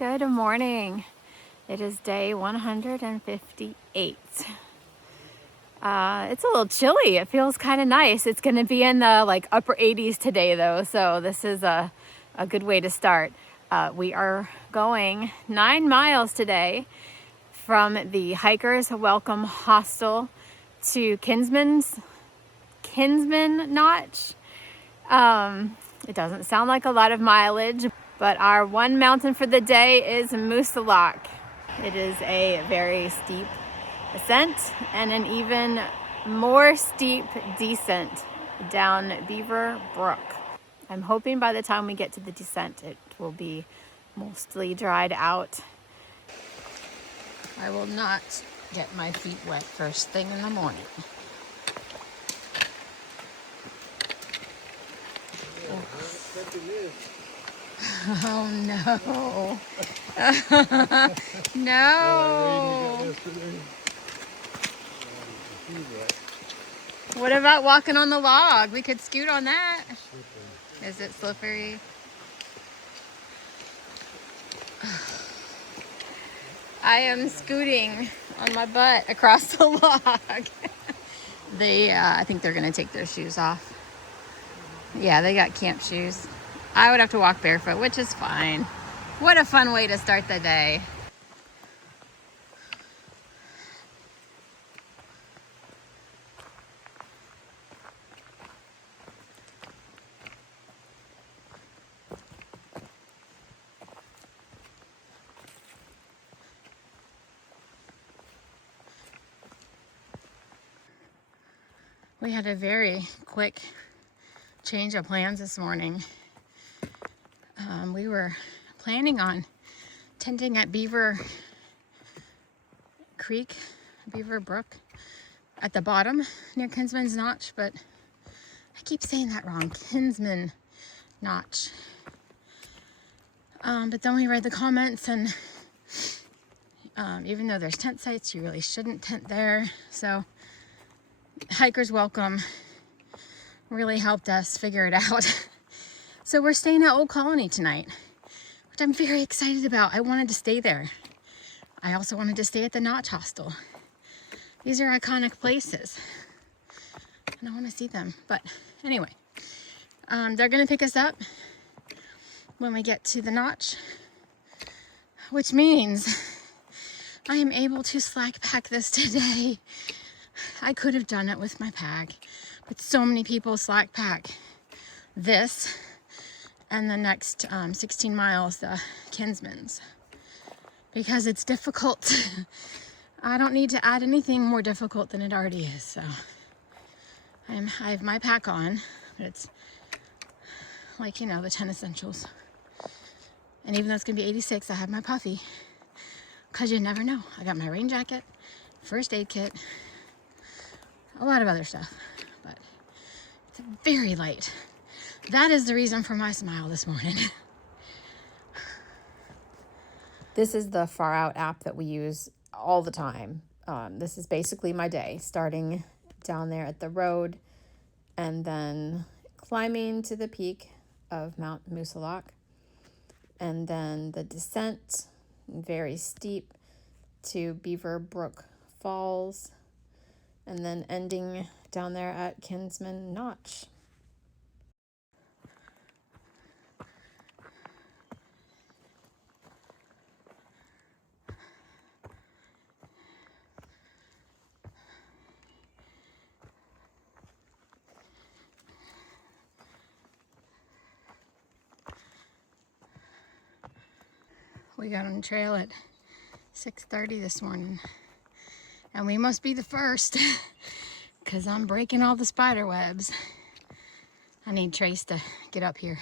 Good morning. It is day 158. It's a little chilly. It feels kind of nice. It's going to be in the upper 80s today though, so this is a good way to start. We are going 9 miles today from the Hikers Welcome Hostel to Kinsman Notch. It doesn't sound like a lot of mileage, but our one mountain for the day is Moosilauke. It is a very steep ascent and an even more steep descent down Beaver Brook. I'm hoping by the time we get to the descent, it will be mostly dried out. I will not get my feet wet first thing in the morning. Oh no. No. What about walking on the log? We could scoot on that. Is it slippery? I am scooting on my butt across the log. I think they're gonna take their shoes off. Yeah, they got camp shoes. I would have to walk barefoot, which is fine. What a fun way to start the day. We had a very quick change of plans this morning. We were planning on tenting at Beaver Creek, Beaver Brook, at the bottom near Kinsman's Notch, but I keep saying that wrong, Kinsman Notch. But then we read the comments, and even though there's tent sites, you really shouldn't tent there. So Hikers Welcome really helped us figure it out. So we're staying at Old Colony tonight, which I'm very excited about. I wanted to stay there. I also wanted to stay at the Notch Hostel. These are iconic places, and I want to see them. But anyway, they're going to pick us up when we get to the Notch, which means I am able to slack pack this today. I could have done it with my pack, but so many people slack pack this and the next 16 miles, the Kinsman's, because it's difficult. I don't need to add anything more difficult than it already is. So I have my pack on, but it's like, the 10 essentials. And even though it's gonna be 86, I have my puffy, because you never know. I got my rain jacket, first aid kit, a lot of other stuff, but it's very light. That is the reason for my smile this morning. This is the Far Out app that we use all the time. This is basically my day, starting down there at the road and then climbing to the peak of Mount Moosilauke, and then the descent, very steep, to Beaver Brook Falls, and then ending down there at Kinsman Notch. We got on the trail at 6:30 this morning, and we must be the first, because I'm breaking all the spider webs. I need Trace to get up here.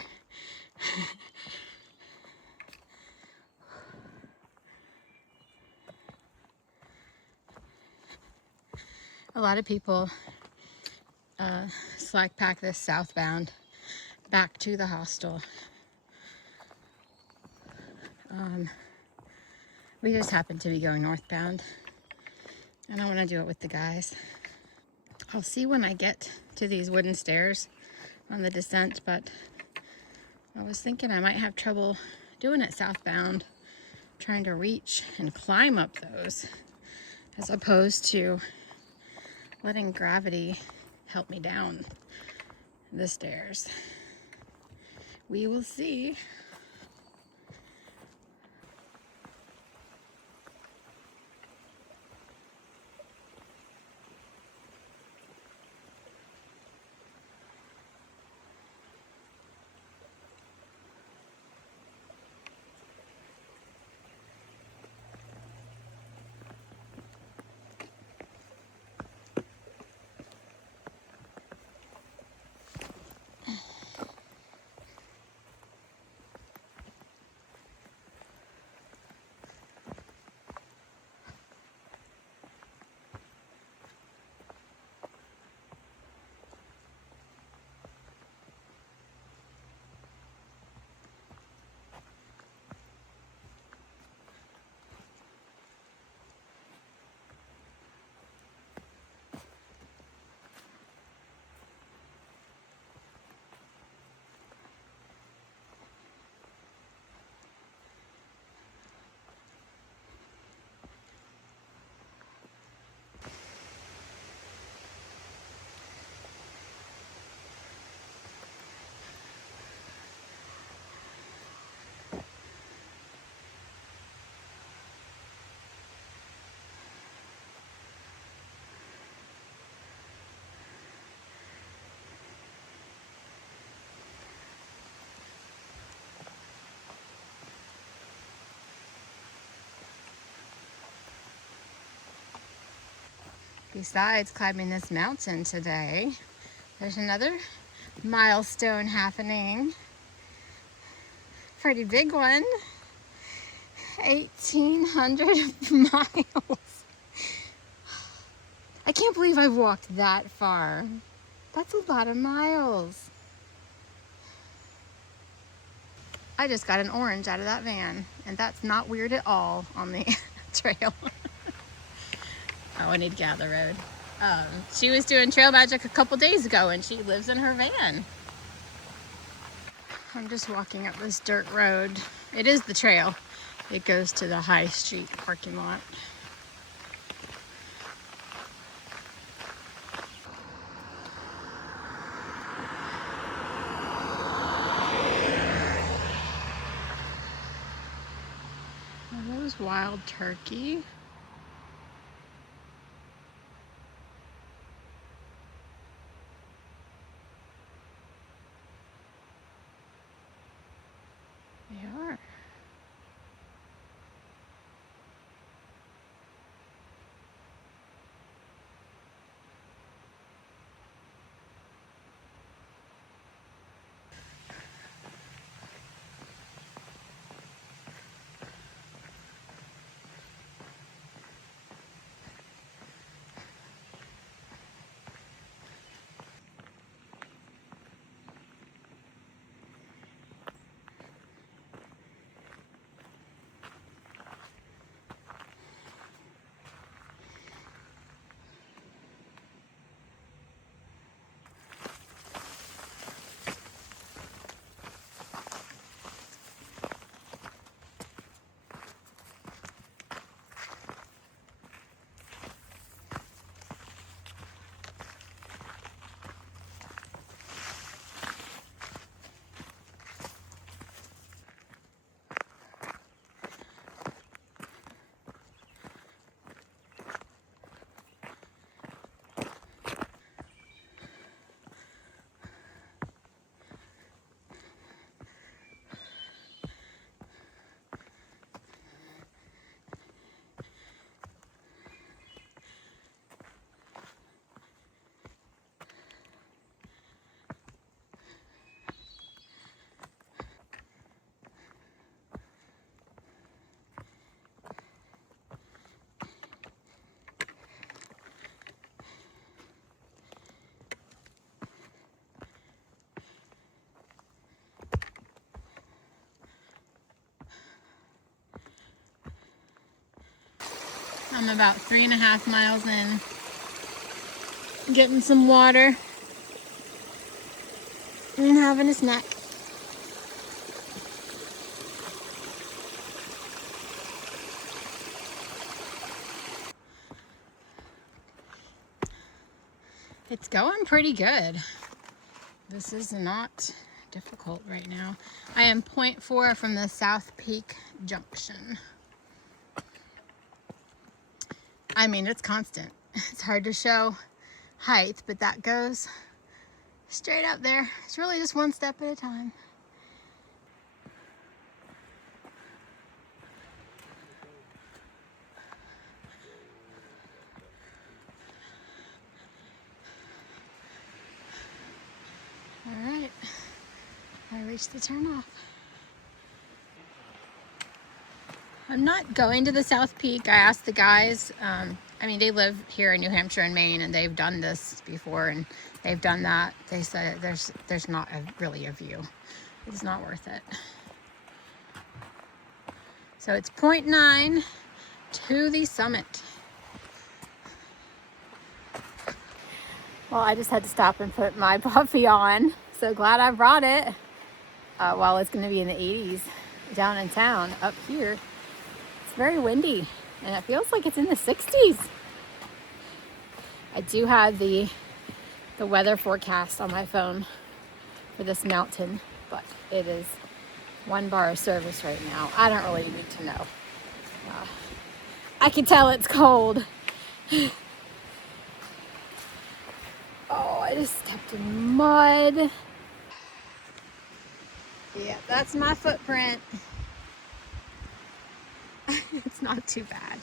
A lot of people slack pack this southbound back to the hostel. We just happen to be going northbound, and I want to do it with the guys. I'll see when I get to these wooden stairs on the descent, but I was thinking I might have trouble doing it southbound trying to reach and climb up those as opposed to letting gravity help me down the stairs. We will see. Besides climbing this mountain today, there's another milestone happening. Pretty big one. 1,800 miles. I can't believe I've walked that far. That's a lot of miles. I just got an orange out of that van, and that's not weird at all on the trail. Oh, I need to get out of the road. She was doing trail magic a couple days ago, and she lives in her van. I'm just walking up this dirt road. It is the trail. It goes to the High Street parking lot. Are those wild turkey? They are. I'm about 3.5 miles in, getting some water and having a snack. It's going pretty good. This is not difficult right now. I am 0.4 from the South Peak Junction. I mean, it's constant. It's hard to show height, but that goes straight up there. It's really just one step at a time. All right, I reached the turnoff. I'm not going to the South Peak. I asked the guys, I mean, they live here in New Hampshire and Maine, and they've done this before, and they've done that. They said there's not really a view. It's not worth it. So it's 0.9 to the summit. Well, I just had to stop and put my puffy on. So glad I brought it. While it's going to be in the 80s down in town, up here, it's very windy, and it feels like it's in the 60s. I do have the weather forecast on my phone for this mountain, but it is 1 bar of service right now. I don't really need to know. I can tell it's cold. Oh, I just stepped in mud. Yeah, that's my footprint. It's not too bad.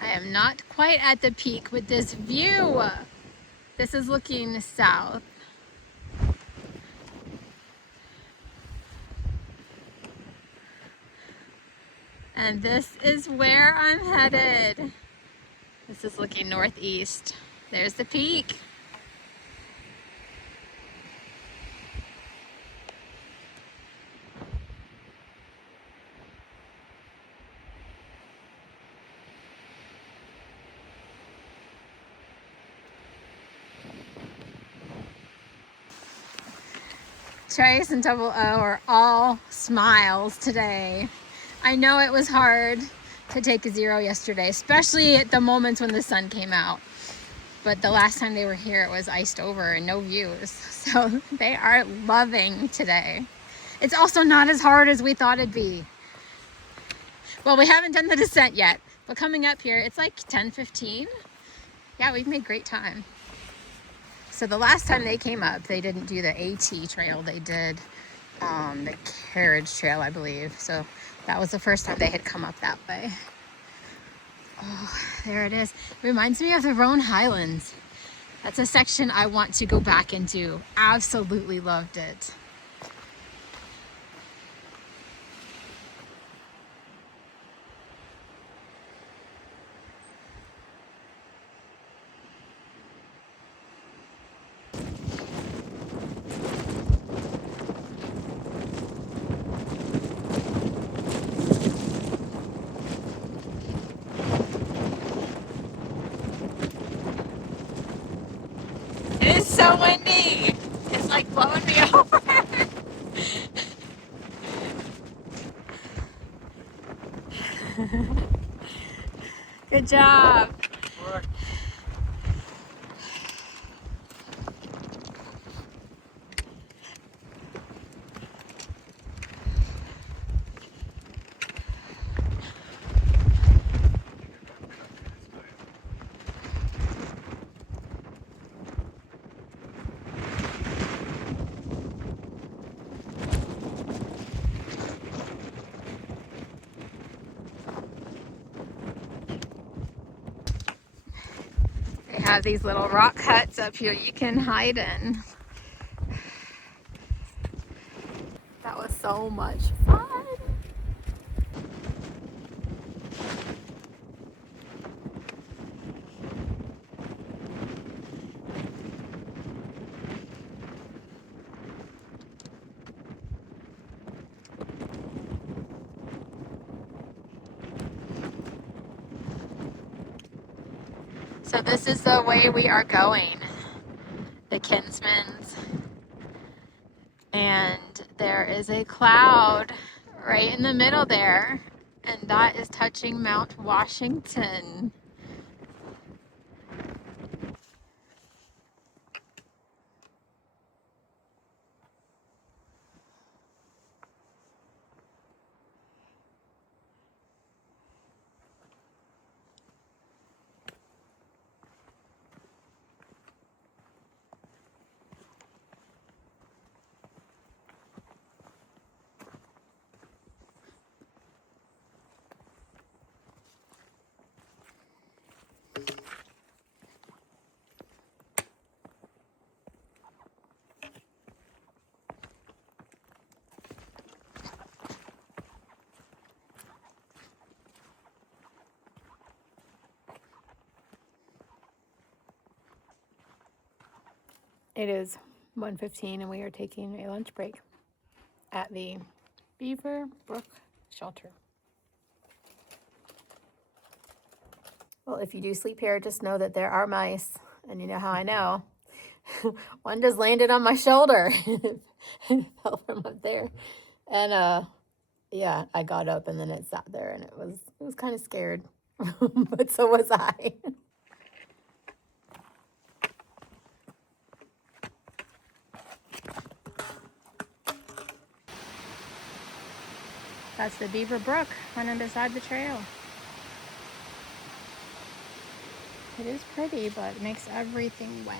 I am not quite at the peak with this view. This is looking south. And this is where I'm headed. This is looking northeast. There's the peak. Trace and Double O are all smiles today. I know it was hard to take a 0 yesterday, especially at the moments when the sun came out. But the last time they were here, it was iced over and no views. So they are loving today. It's also not as hard as we thought it'd be. Well, we haven't done the descent yet, but coming up here, it's like 10:15. Yeah, we've made great time. So the last time they came up, they didn't do the AT trail. They did the carriage trail, I believe. So that was the first time they had come up that way. Oh, there it is. It reminds me of the Roan Highlands. That's a section I want to go back and do. Absolutely loved it. It is so windy. It's like blowing me over. Good job. They have these little rock huts up here you can hide in. That was so much fun. So this is the way we are going, the Kinsmans. And there is a cloud right in the middle there, and that is touching Mount Washington. It is 1:15 and we are taking a lunch break at the Beaver Brook Shelter. Well, if you do sleep here, just know that there are mice, and you know how I know. One just landed on my shoulder and fell from up there. And yeah, I got up and then it sat there and it was kind of scared. But so was I. That's the Beaver Brook running beside the trail. It is pretty, but it makes everything wet.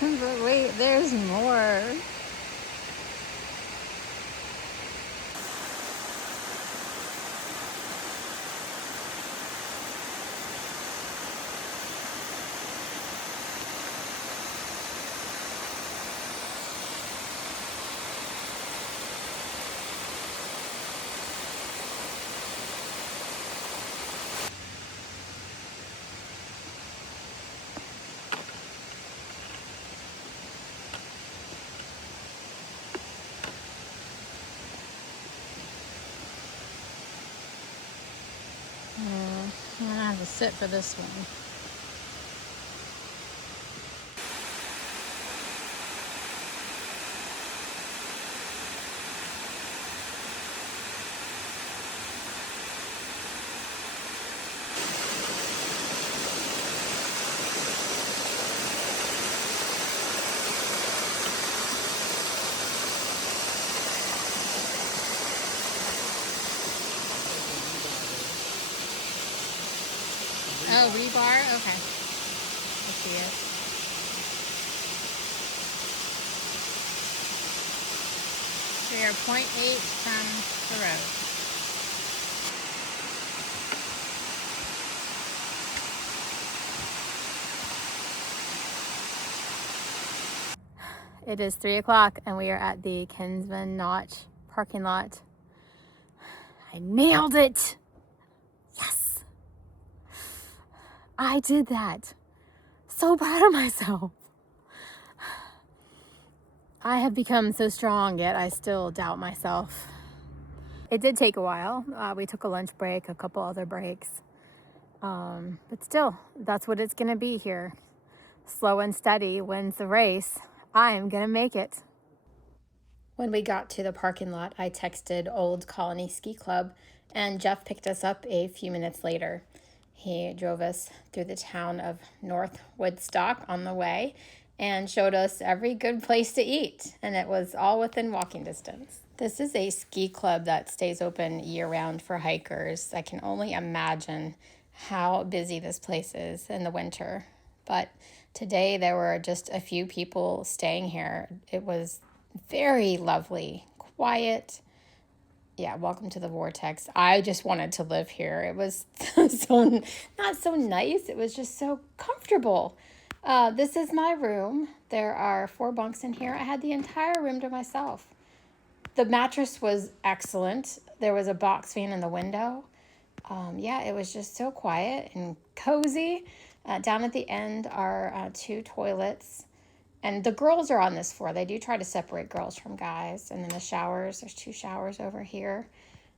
But wait, there's more. I'm gonna have to sit for this one. Oh, rebar? Okay. I see it. We are 0.8 from the road. It is 3 o'clock and we are at the Kinsman Notch parking lot. I nailed it! Yes! I did that. So proud of myself. I have become so strong, yet I still doubt myself. It did take a while. We took a lunch break, a couple other breaks. But still, that's what it's going to be here. Slow and steady wins the race. I am going to make it. When we got to the parking lot, I texted Old Colony Ski Club, and Jeff picked us up a few minutes later. He drove us through the town of North Woodstock on the way and showed us every good place to eat, and it was all within walking distance. This is a ski club that stays open year-round for hikers. I can only imagine how busy this place is in the winter. But today there were just a few people staying here. It was very lovely, quiet. Yeah, welcome to the vortex. I just wanted to live here. It was so not so nice. It was just so comfortable. This is my room. There are 4 bunks in here. I had the entire room to myself. The mattress was excellent. There was a box fan in the window. Yeah, it was just so quiet and cozy. Down at the end are 2 toilets. And the girls are on this floor. They do try to separate girls from guys. And then the showers, there's 2 showers over here.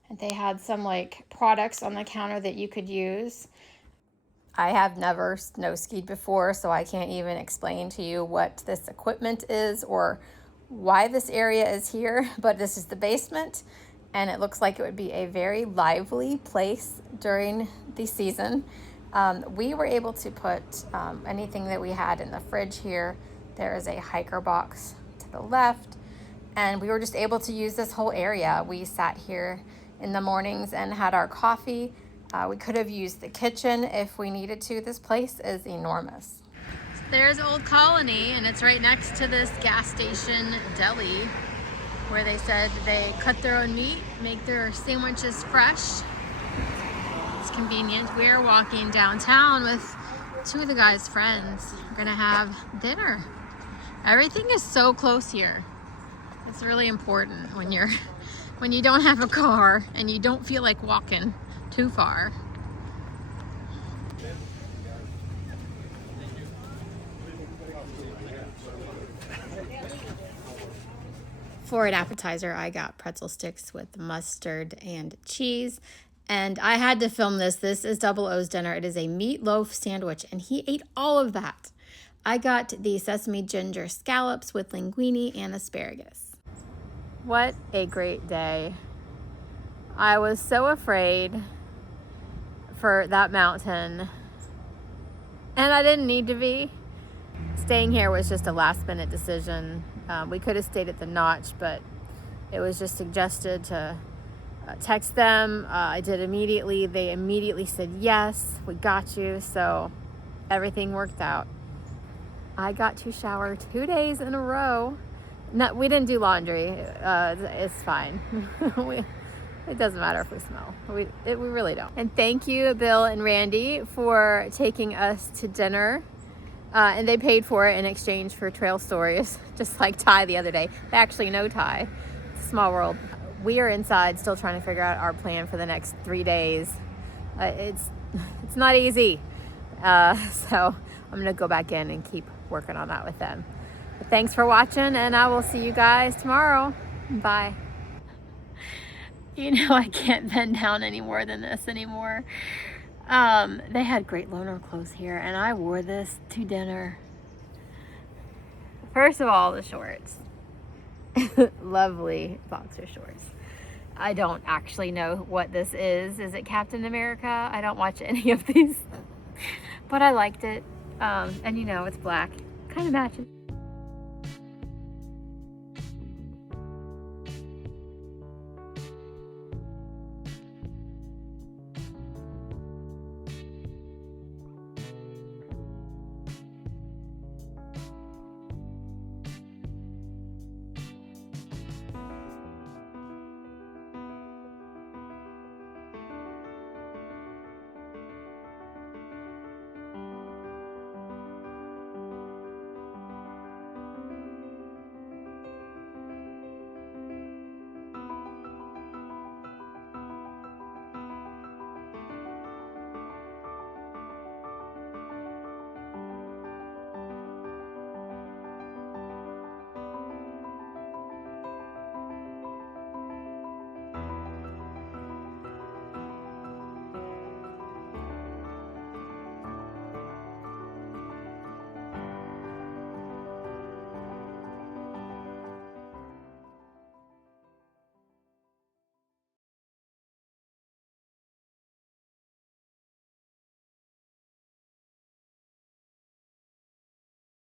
And they had some like products on the counter that you could use. I have never snow skied before, so I can't even explain to you what this equipment is or why this area is here. But this is the basement, and it looks like it would be a very lively place during the season. We were able to put anything that we had in the fridge here. There is a hiker box to the left, and we were just able to use this whole area. We sat here in the mornings and had our coffee. We could have used the kitchen if we needed to. This place is enormous. There's Old Colony, and it's right next to this gas station deli where they said they cut their own meat, make their sandwiches fresh. It's convenient. We're walking downtown with 2 of the guys' friends. We're gonna have dinner. Everything is so close here. It's really important when you don't have a car and you don't feel like walking too far. For an appetizer, I got pretzel sticks with mustard and cheese. And I had to film this. This is Double O's dinner. It is a meatloaf sandwich, and he ate all of that. I got the sesame ginger scallops with linguine and asparagus. What a great day. I was so afraid for that mountain, and I didn't need to be. Staying here was just a last-minute decision. We could have stayed at the Notch, but it was just suggested to text them. I did immediately. They immediately said, yes, we got you. So everything worked out. I got to shower 2 days in a row. We didn't do laundry. It's fine. It doesn't matter if we smell. We really don't. And thank you, Bill and Randy, for taking us to dinner. And they paid for it in exchange for trail stories, just like Ty the other day. They actually know Ty. It's a small world. We are inside still trying to figure out our plan for the next 3 days. It's not easy. So I'm gonna go back in and keep working on that with them. But thanks for watching, and I will see you guys tomorrow. Bye. You know, I can't bend down any more than this anymore. They had great loaner clothes here, and I wore this to dinner. First of all, the shorts. Lovely boxer shorts. I don't actually know what this is. Is it Captain America? I don't watch any of these, but I liked it. And you know, it's black. Kind of matches.